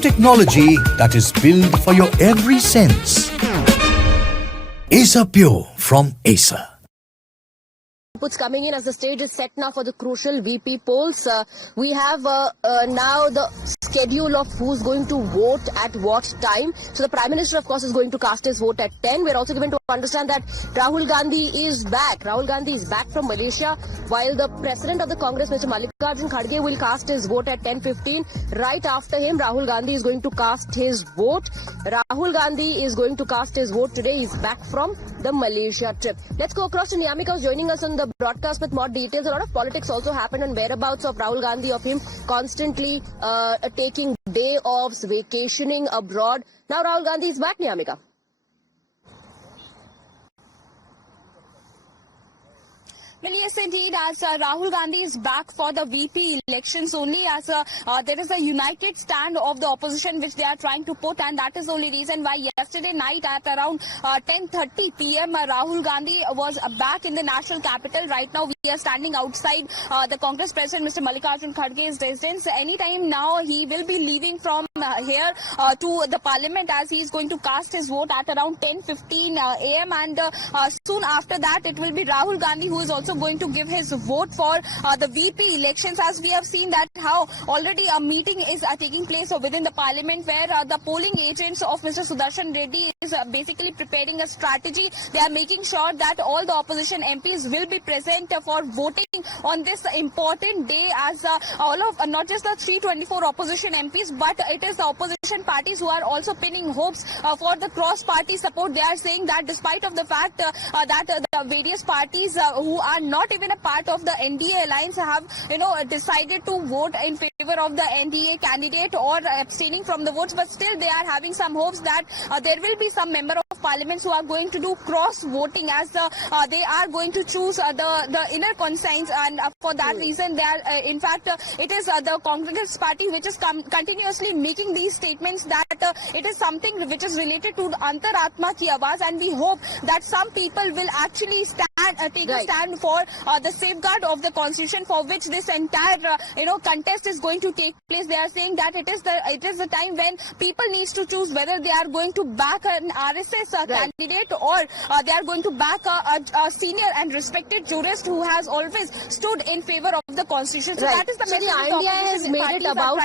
technology that is built for your every sense. Acer Pure from Acer. Inputs coming in as the stage is set now for the crucial VP polls. We have now the schedule of who's going to vote at what time. So the Prime Minister, of course, is going to cast his vote at 10. We're also given to understand that Rahul Gandhi is back. Rahul Gandhi is back from Malaysia, while the President of the Congress, Mr. Mallikarjun Kharge, will cast his vote at 10:15. Right after him, Rahul Gandhi is going to cast his vote. Rahul Gandhi is going to cast his vote today. He's back from the Malaysia trip. Let's go across to Niyamika, who's joining us on the broadcast with more details. A lot of politics also happened on whereabouts of Rahul Gandhi, of him constantly taking day offs, vacationing abroad. Now Rahul Gandhi is back, Niyamika. Well, yes, indeed, as Rahul Gandhi is back for the VP elections only, as there is a united stand of the opposition which they are trying to put, and that is the only reason why yesterday night at around 10:30 p.m. Rahul Gandhi was back in the national capital. Right now, we are standing outside the Congress President, Mr. Mallikarjun Kharge's residence. Anytime now, he will be leaving from here to the Parliament, as he is going to cast his vote at around 10:15 a.m. and soon after that, it will be Rahul Gandhi who is also going to give his vote for the VP elections, as we have seen that how already a meeting is taking place within the Parliament, where the polling agents of Mr. Sudarshan Reddy is basically preparing a strategy. They are making sure that all the opposition MPs will be present for voting on this important day, as all of not just the 324 opposition MPs, but it is the opposition parties who are also pinning hopes for the cross-party support. They are saying that despite of the fact that the various parties who are not even a part of the NDA alliance have, decided to vote in favor of the NDA candidate or abstaining from the votes, but still they are having some hopes that there will be some member of parliaments who are going to do cross voting, as they are going to choose the inner conscience, and for that reason they are in fact it is the Congress party which is continuously making these statements that it is something which is related to Antaratma ki Awaaz, and we hope that some people will actually take a stand for the safeguard of the constitution, for which this entire contest is going to take place. They are saying that it is the time when people needs to choose whether they are going to back an RSS candidate, or they are going to back a senior and respected jurist who has always stood in favor of the constitution. So that is the message the INDI has made it about